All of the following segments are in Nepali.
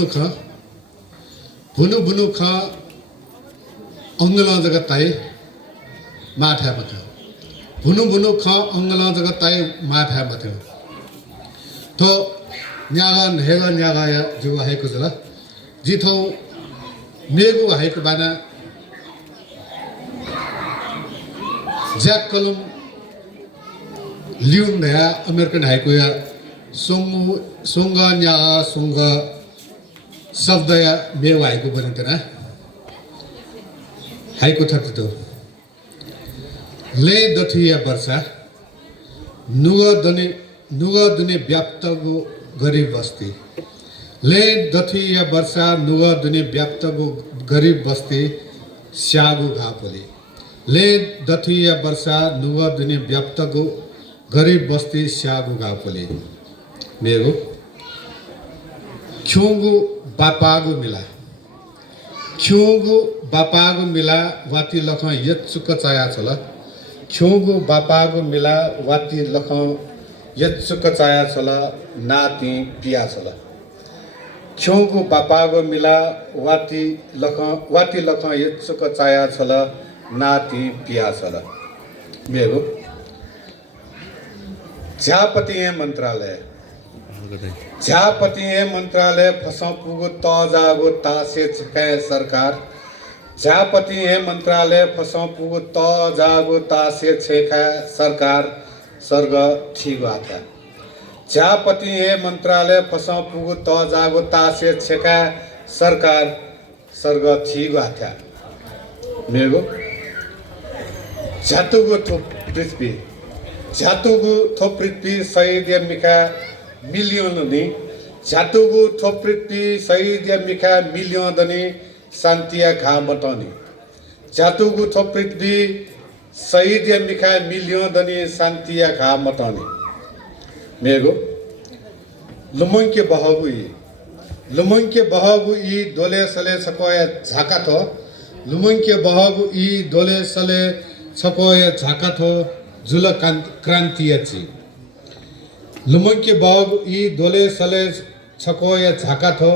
खा बुनु बुनु खा अंगला जगत ताई माठ है बता बुनु बुनु खा अंगला जगत ताई माठ है बता तो न्यागा या जो है कुछ ला जितो मेगु है कुछ बना जैक कलम लियोन नया अमेरिकन है कोई सोंगा न्यागा सोंगा शब्द या मेवा है को बनते ना है को थर्टी तो ले दठिया वर्षा नुगा दुने व्याप्त गो गरीब बस्ती ले दठिया वर्षा नुगा दुने व्याप्त गो गरीब बस्ती स्यागु घापोले ले दठिया वर्षा नुगा दुने व्याप्त गो गरीब बस्ती स्यागु घापोले मेरो क्योंगु बापागु मिला वाती लख यत्सुक चाया छला क्योंगु बापागु मिला वाती लख यत्सुक चाया छला नाती पिया छला क्योंगु बापागु मिला वाती लख यत्सुक चाया छला नाती पिया छला मेरो झापतीय मंत्रालय झापतीय मंत्रालय फसों पुगो तजागो तासे छिकाए सरकार झापतीय मंत्रालय फसों पुगो तजागो तासे छिकाए सरकार सर्ग ठीक आता झापतीय मंत्रालय फसों पुगो तजागो तासे छिकाए सरकार सर्ग ठीक आता मेगो झातुगो थोप पृथ्वी शहीद या मिका मिलियन नि झातुगु थोपृत्ति शहीद या मिखा मिलियन दने शान्तिया घा मटनी झातुगु थोपृत्ति शहीद या मिखा मिलियन दने शान्तिया घा मटनी मेगो लुमंके बहगु ई दोले सले छकोया झाका थो लुमंके बहगु ई दोले सले छकोया झाका थो जुल क्रांति अछि लुमंके बाग ई दोले सले छको या झाका थो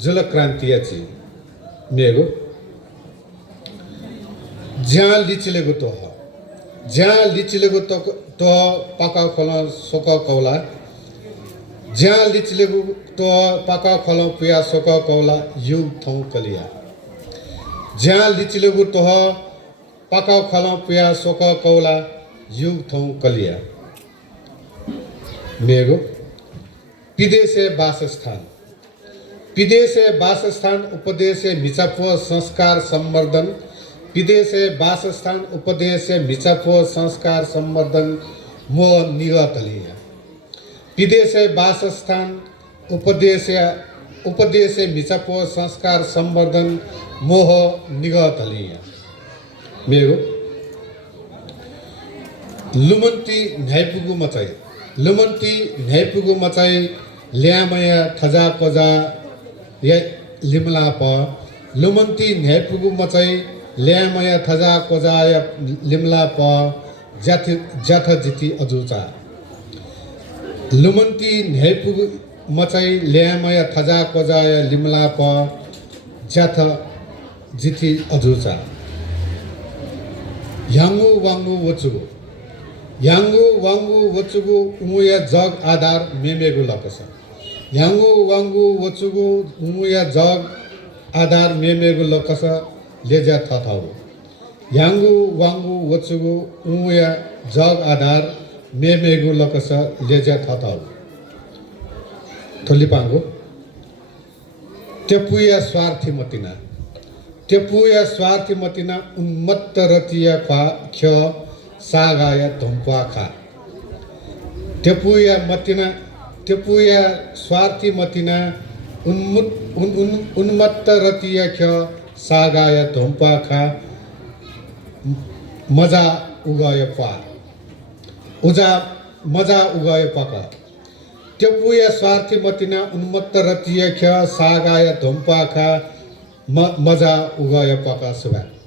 जुल क्रांति अछि मेगो ज्या लिचिलेगु तो पाका खोला सोका कौला ज्या लिचिलेगु तो पाका खोला पिया सोका कौला युग थौ कलिया ज्या लिचिलेगु तो पाका खोला पिया सोका कौला युग थौ कलिया मेरो विदेशे वासस्थान उपदेश मिचापो संस्कार संवर्धन विदेशे वासस्थान उपदेश मिचापो संस्कार संवर्धन मो निगतलिया विदेशे वासस्थान उपदेश मिचापो संस्कार संवर्धन मोह निगतलिया मेरो लुमन्ती न्यायपुगु मचाई ल्यामया थजा कोजा या लिमला प लुमन्ती न्यायपुगु मचाई ल्यामया थजा कोजा या लिमला प जाथ जिति अजुचा लुमन्ती न्यायपुगु मचाई ल्यामया थजा कोजा या लिमला प जाथ जिति अजुचा यांगु वांगु वचुगु उमुया जग आधार मेमेगु लकस यांगु वांगु वचुगु उमुया जग आधार मेमेगु लकस लेजा थथाउ यांगु वांगु वचुगु उमुया जग आधार मेमेगु लकस लेजा थथाउ थोलिपांगु तेपुया स्वार्थी मतिना उन्मत्त रतिया ख्य सागाया धुम्पा खा तेपुया स्वार्थी मतिना उन्मत्त रतिया ख्य सागाया धुम्पा खा मजा उगाय पक तेपुया स्वार्थी मतिना उन्मत्त रतिया ख्य सागाया धुम्पा खा मजा उगाय पक सुबह